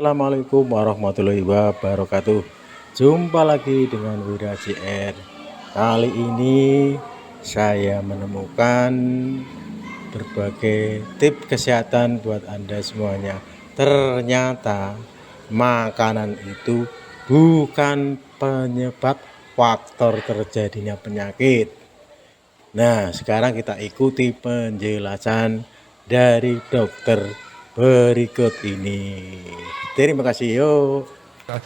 Assalamualaikum warahmatullahi wabarakatuh. Jumpa lagi dengan Wira JR. Kali ini saya menemukan berbagai tips kesehatan buat Anda semuanya. Ternyata makanan itu bukan penyebab faktor terjadinya penyakit. Nah, sekarang kita ikuti penjelasan dari dokter berikut ini. Terima kasih yo.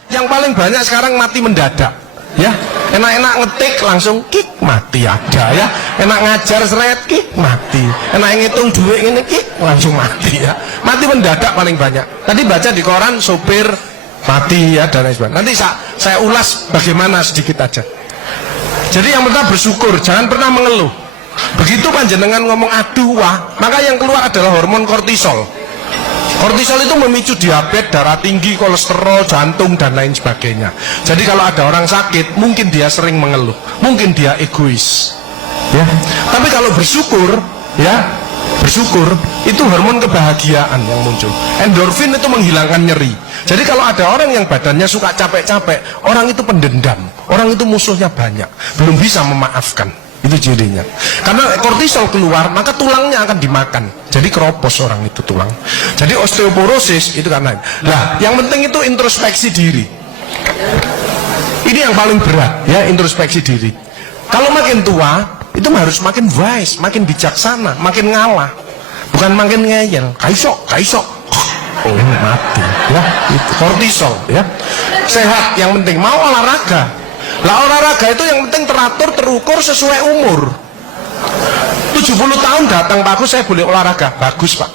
Yang paling banyak sekarang mati mendadak, ya. Enak-enak ngetik langsung kik mati ada, ya. Enak ngajar seret kik mati. Enak ngitung duit ini kik langsung mati, ya. Mati mendadak paling banyak. Tadi baca di koran sopir mati, ya, dan lain sebagainya. Nanti saya ulas bagaimana sedikit aja. Jadi yang pertama bersyukur, jangan pernah mengeluh. Begitu panjenengan ngomong aduh wah, maka yang keluar adalah hormon kortisol. Kortisol itu memicu diabetes, darah tinggi, kolesterol, jantung, dan lain sebagainya. Jadi kalau ada orang sakit, mungkin dia sering mengeluh, mungkin dia egois, ya. Tapi kalau bersyukur, ya, bersyukur itu hormon kebahagiaan yang muncul. Endorfin itu menghilangkan nyeri. Jadi kalau ada orang yang badannya suka capek-capek, orang itu pendendam, orang itu musuhnya banyak, belum bisa memaafkan. Itu cirinya. Karena kortisol keluar, maka tulangnya akan dimakan. Jadi keropos orang itu tulang. Jadi osteoporosis itu karena. Nah, yang penting itu introspeksi diri. Ini yang paling berat, ya, introspeksi diri. Kalau makin tua, itu harus makin wise, makin bijaksana, makin ngalah. Bukan makin ngeyel. Kaisok. Oh, mati, ya. Itu kortisol, ya. Sehat yang penting, mau olahraga. Lah olahraga itu yang penting teratur, terukur sesuai umur. 70 tahun datang, Pak Agus saya boleh olahraga. Bagus Pak,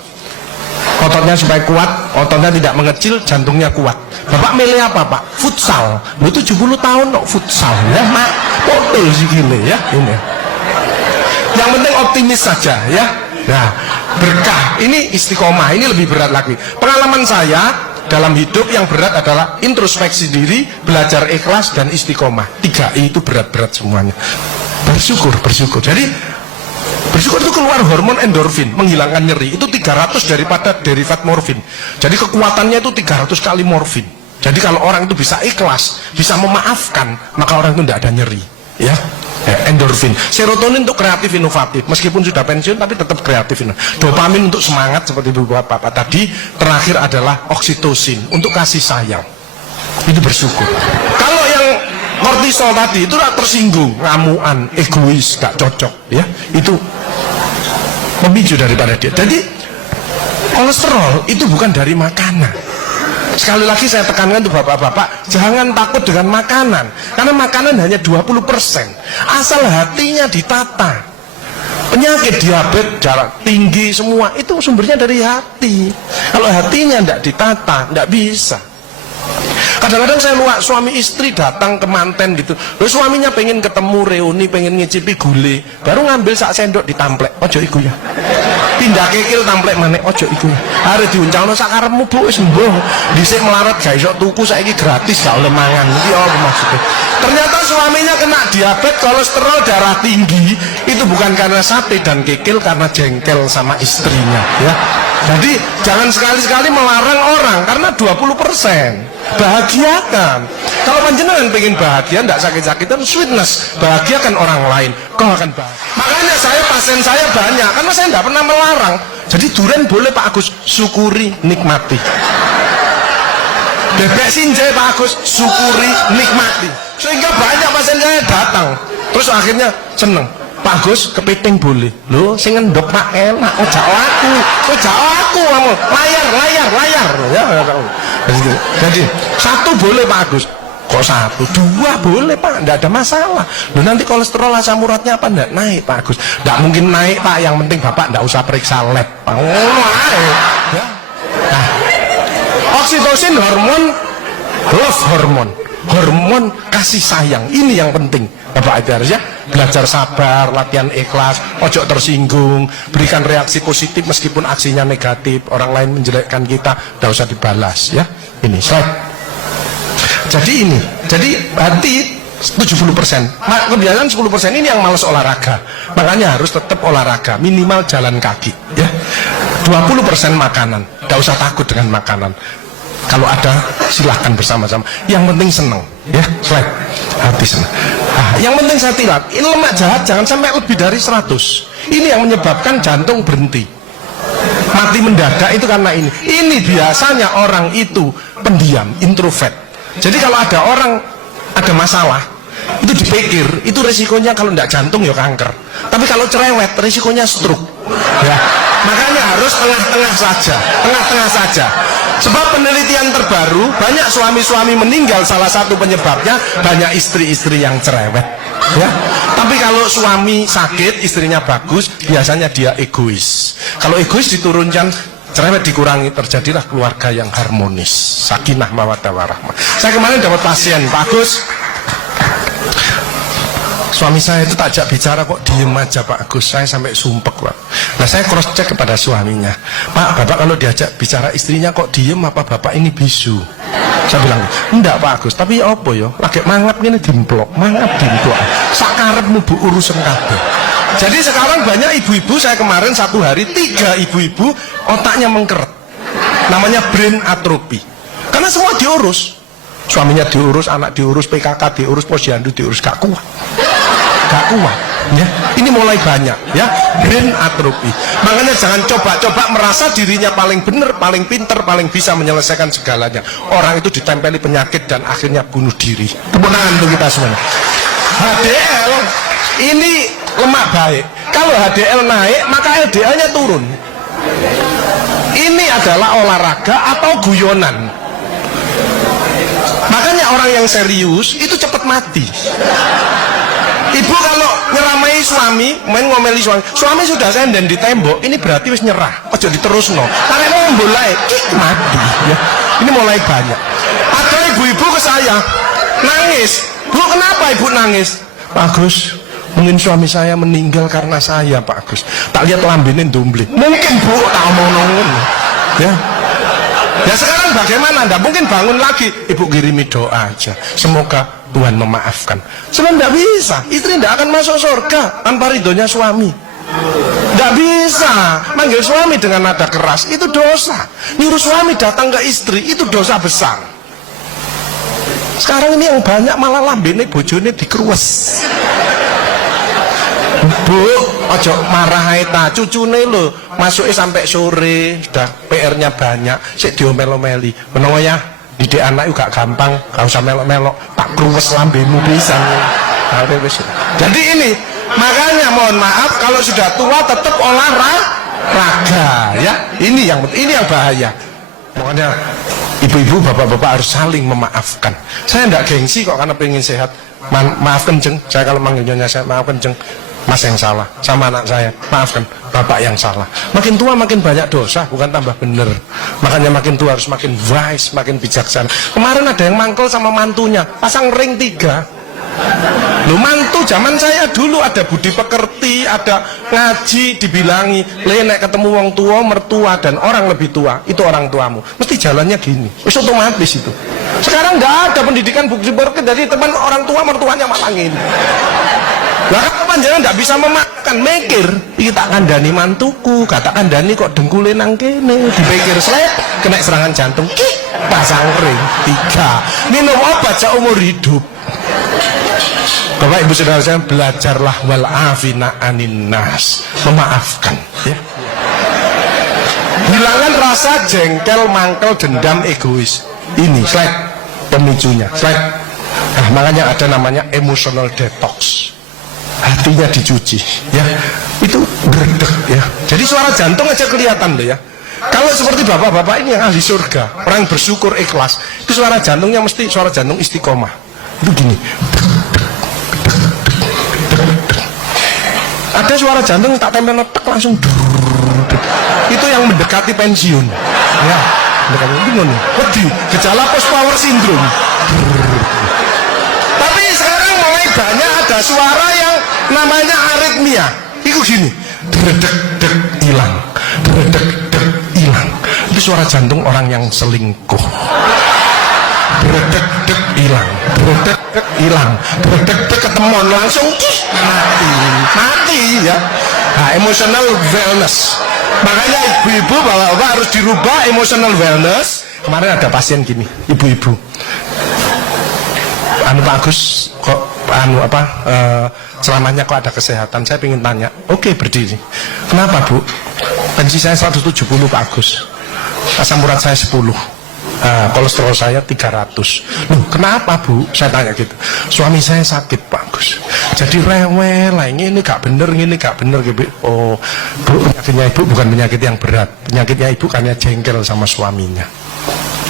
ototnya supaya kuat, ototnya tidak mengecil, jantungnya kuat. Bapak milih apa Pak? Futsal. Lu 70 tahun no, futsal, ya Mak. Betul sih gile, ya ini. Yang penting optimis saja, ya. Nah, berkah ini istiqomah, ini lebih berat lagi. Pengalaman saya dalam hidup yang berat adalah introspeksi diri, belajar ikhlas, dan istiqomah. 3I itu berat-berat semuanya. Bersyukur. Jadi bersyukur itu keluar hormon endorfin, menghilangkan nyeri. Itu 300 daripada derivat morfin. Jadi kekuatannya itu 300 kali morfin. Jadi kalau orang itu bisa ikhlas, bisa memaafkan, maka orang itu tidak ada nyeri, ya. Endorfin, serotonin untuk kreatif inovatif, meskipun sudah pensiun tapi tetap kreatif. Dopamin untuk semangat seperti bapak tadi. Terakhir adalah oksitosin untuk kasih sayang. Itu bersyukur. Kalau yang kortisol tadi itu tersinggung, ngamuan, egois, gak cocok, ya, itu memicu daripada dia. Jadi kolesterol itu bukan dari makanan. Sekali lagi saya tekankan tuh bapak-bapak, jangan takut dengan makanan, karena makanan hanya 20%. Asal hatinya ditata. Penyakit diabetes, darah tinggi, semua itu sumbernya dari hati. Kalau hatinya tidak ditata, tidak bisa. Kadang-kadang saya luak suami istri datang ke manten gitu, lalu suaminya pengen ketemu reuni, pengen ngicipi gulai, baru ngambil sak sendok ditamplek, ojo iku ya, pindah kekil tamplek manek, ojo iku ya, hari diuncangno sakaremu bu, sembuh dhisik melarat gak iso tuku, saiki gratis gak oleh mangan. Iki apa maksudnya? Ternyata suaminya kena diabetes, kolesterol, darah tinggi, itu bukan karena sate dan kekil, karena jengkel sama istrinya, ya. Jadi jangan sekali-sekali melarang orang, karena 20%. Bahagiakan. Kalau panjenengan pengen bahagia, tidak sakit-sakitan, sweetness, bahagiakan orang lain, kau akan bahagia. Makanya pasien saya banyak, karena saya tidak pernah melarang. Jadi durian boleh Pak Agus, syukuri, nikmati. Bebek sinjai Pak Agus, syukuri, nikmati. Sehingga banyak pasien saya datang, terus akhirnya seneng. Pak Gus, kepiting boleh. Loh, sing ngendok Pak enak. Ojak aku kamu. Layar. Ya, jadi satu boleh Pak Gus. Kok satu? 2 boleh Pak, enggak ada masalah. Loh, nanti kolesterol asam uratnya apa enggak naik Pak Gus? Enggak mungkin naik Pak, yang penting Bapak enggak usah periksa lab. Oh, ya. Nah, oksitosin hormon love hormon kasih sayang, ini yang penting. Bapak itu harus, ya, belajar sabar, latihan ikhlas, ojo tersinggung, berikan reaksi positif meskipun aksinya negatif, orang lain menjelekkan kita, tidak usah dibalas, ya. Ini slide. Jadi hati 70%, kebiasaan 10% ini yang malas olahraga, makanya harus tetap olahraga, minimal jalan kaki, ya. 20% makanan, tidak usah takut dengan makanan. Kalau ada silahkan bersama-sama. Yang penting senang, ya. Slide. Hati senang. Yang penting saya tilat. Ini lemak jahat jangan sampai lebih dari 100. Ini yang menyebabkan jantung berhenti. Mati mendadak itu karena ini. Ini biasanya orang itu pendiam, introvert. Jadi kalau ada orang ada masalah, itu dipikir, itu resikonya kalau tidak jantung ya kanker. Tapi kalau cerewet, resikonya stroke. Ya, makanya harus tengah-tengah saja, tengah-tengah saja. Sebab penelitian terbaru, banyak suami-suami meninggal, salah satu penyebabnya banyak istri-istri yang cerewet. Ya, tapi kalau suami sakit, istrinya bagus, biasanya dia egois. Kalau egois diturunkan, cerewet dikurangi, terjadilah keluarga yang harmonis, sakinah mawaddah warahmah. Saya kemarin dapat pasien, Pak Agus. Suami saya itu tak ajak bicara kok diem aja Pak Agus, saya sampai sumpek Pak. Nah saya cross check kepada suaminya, Pak, Bapak kalau diajak bicara istrinya kok diem, apa Bapak ini bisu? Saya bilang, enggak Pak Agus, tapi ya apa ya, lagi mangap ini dimplok, mangap dimplok, sakarepmu bu urusan kabeh. Jadi sekarang banyak ibu-ibu, saya kemarin satu hari 3 ibu-ibu otaknya mengkeret, namanya brain atrophy, karena semua diurus, suaminya diurus, anak diurus, PKK diurus, posyandu diurus, gak kuat, ya. Ini mulai banyak, ya, brain atrophy. Makanya jangan coba-coba merasa dirinya paling benar, paling pinter, paling bisa menyelesaikan segalanya. Orang itu ditempeli penyakit dan akhirnya bunuh diri. Tepuk tangan untuk kita semuanya. HDL ini lemak baik. Kalau HDL naik, maka LDL-nya turun. Ini adalah olahraga atau guyonan. Makanya orang yang serius itu cepat mati. Ibu kalau nyeramai suami, main ngomeli suami sudah senden di tembok, ini berarti wis nyerah. Ojo diterusno. Karena mau mulai mati, ya. Ini mulai banyak. Ada ibu-ibu ke saya nangis, Bu kenapa ibu nangis? Pak Agus, mungkin suami saya meninggal karena saya Pak Agus. Tak lihat lambene ndumbli. Mungkin Bu, tak omong-omong, ya. Ya sekarang bagaimana? Nggak mungkin bangun lagi. Ibu kirimi doa aja, semoga Tuhan memaafkan. Sebab nggak bisa, istri nggak akan masuk surga tanpa ridhonya suami. Nggak bisa manggil suami dengan nada keras, itu dosa. Nyuruh suami datang ke istri, itu dosa besar. Sekarang ini yang banyak malah lambene bojone dikeruwes. Bu, ojo marah ta, cucune lho, masuknya sampai sore, sudah PR-nya banyak, sik diomel-omeli. Menawa ya, didik anak juga gampang, gak usah melok-melok, tak kruwes lambemu pisan. Jadi ini, makanya mohon maaf kalau sudah tua tetap olahraga, ya. Ini yang bahaya. Makanya ibu-ibu, bapak-bapak harus saling memaafkan. Saya enggak gengsi kok karena pengen sehat. Maafkan jeng, saya kalau manggilnya saya maafkan jeng. Mas yang salah, sama anak saya, maafkan, bapak yang salah. Makin tua makin banyak dosa, bukan tambah bener. Makanya makin tua harus makin wise, makin bijaksana. Kemarin ada yang mangkel sama mantunya, pasang ring 3. Lu mantu zaman saya dulu ada budi pekerti, ada ngaji, dibilangi, nek ketemu wong tua, mertua dan orang lebih tua, itu orang tuamu. Mesti jalannya gini, wis otomatis itu. Sekarang nggak ada pendidikan budi pekerti, jadi teman orang tua mertuanya malah ngene. Lah kan panjenengan nggak bisa memakan, mikir, iki tak kandhani mantuku, kata kandhani kok dengkule nang kene, dipikir slep, kena serangan jantung, pasang ring 3. Minum obat seumur hidup. Bapak Ibu Saudara saya, belajarlah wal afina anin nas, memaafkan, ya. Hilangkan rasa jengkel, mangkel, dendam, egois. Ini slide pemicunya, slide. Nah, makanya ada namanya emotional detox. Hatinya dicuci, ya. Itu gerdek, ya. Jadi suara jantung aja kelihatan tuh, ya. Kalau seperti bapak-bapak ini yang ahli surga, orang bersyukur ikhlas, itu suara jantungnya mesti suara jantung istiqomah. Itu gini. Ada suara jantung tak tempel netek langsung itu yang mendekati pensiun, ya. Mendekati bingung, wedi gejala post power syndrome. Tapi sekarang mulai banyak ada suara yang namanya aritmia. Itu gini, dredek hilang, dredek hilang. Itu suara jantung orang yang selingkuh. Dredek hilang, dredek hilang, dredek ketemuan langsung mati, ya. Nah, emotional wellness. Makanya ibu-ibu bapak-bapak harus dirubah emotional wellness. Kemarin ada pasien gini, ibu-ibu. Anu Pak Agus, kok celananya kok ada kesehatan? Saya ingin tanya. Oke, berdiri. Kenapa Bu? Tensi saya 170 Pak Agus. Asam urat saya 10. Kolesterol saya 300. Loh, kenapa Bu? Saya tanya gitu. Suami saya sakit Pak Agus. Jadi rewel lah, ini gak bener gitu. Oh, Bu, penyakitnya Ibu bukan penyakit yang berat. Penyakitnya Ibu karena jengkel sama suaminya.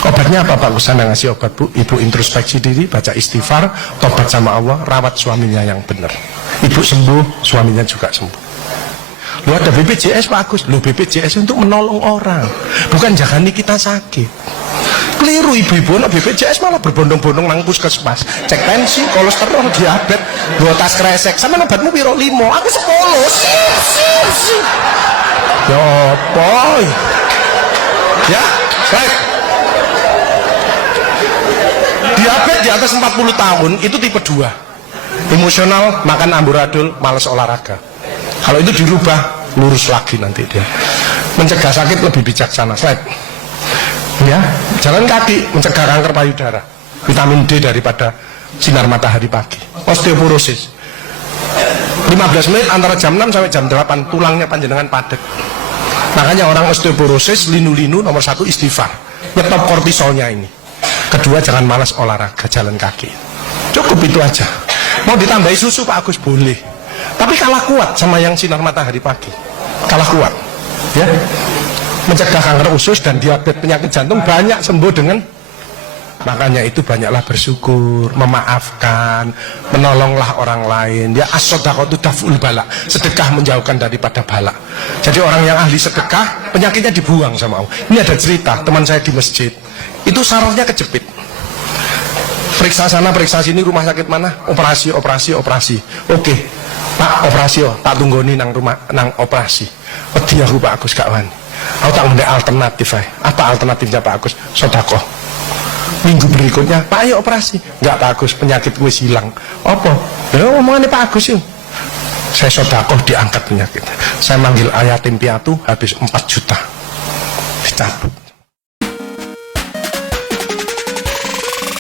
Obatnya apa Pak Agus? Saya ngasih obat Bu. Ibu introspeksi diri, baca istighfar, tobat sama Allah, rawat suaminya yang benar. Ibu sembuh, suaminya juga sembuh. Lu ada BPJS Pak Agus. Lu BPJS untuk menolong orang, bukan jagani kita sakit. Keliru ibu-ibu, BPJS malah berbondong-bondong nang puskesmas, cek tensi, kolesterol, diabetes, bawa tas kresek, sama obatmu piro 5, aku 10. Ya boy, ya baik. Diabetes di atas 40 tahun itu tipe 2, emosional, makan amburadul, males olahraga. Kalau itu dirubah, lurus lagi nanti dia. Mencegah sakit lebih bijaksana. Slide. Ya, jalan kaki mencegah kanker payudara. Vitamin D daripada sinar matahari pagi. Osteoporosis. 15 menit antara jam 6 sampai jam 8 tulangnya panjenengan padat. Makanya orang osteoporosis linu-linu nomor 1 istighfar. Nyetop kortisolnya ini. Kedua, jangan malas olahraga, jalan kaki. Cukup itu aja. Mau ditambahi susu Pak Agus boleh. Tapi kalah kuat sama yang sinar matahari pagi. Kalah kuat. Ya. Mencegah kanker usus dan diabetes, penyakit jantung banyak sembuh dengan. Makanya itu banyaklah bersyukur, memaafkan, menolonglah orang lain. Ya, as-shadaqatu daf'ul bala. Sedekah menjauhkan daripada bala. Jadi orang yang ahli sedekah, penyakitnya dibuang sama Allah. Ini ada cerita, teman saya di masjid. Itu sarafnya kejepit. Periksa sana, periksa sini, rumah sakit mana? Operasi. Oke. Pak, operasi tak tunggoni nang rumah nang operasi. Wedi aku Pak Agus gak wani. Aku tak ngene alternatif ae. Apa alternatifnya Pak Agus? Sedekah. Minggu berikutnya, Pak ayo operasi. Enggak Pak Agus, penyakit wis hilang. Apa? Ya omongane Pak Agus yuk. Saya sedekah diangkat penyakit. Saya manggil yatim piatu habis 4 juta. Dicabut.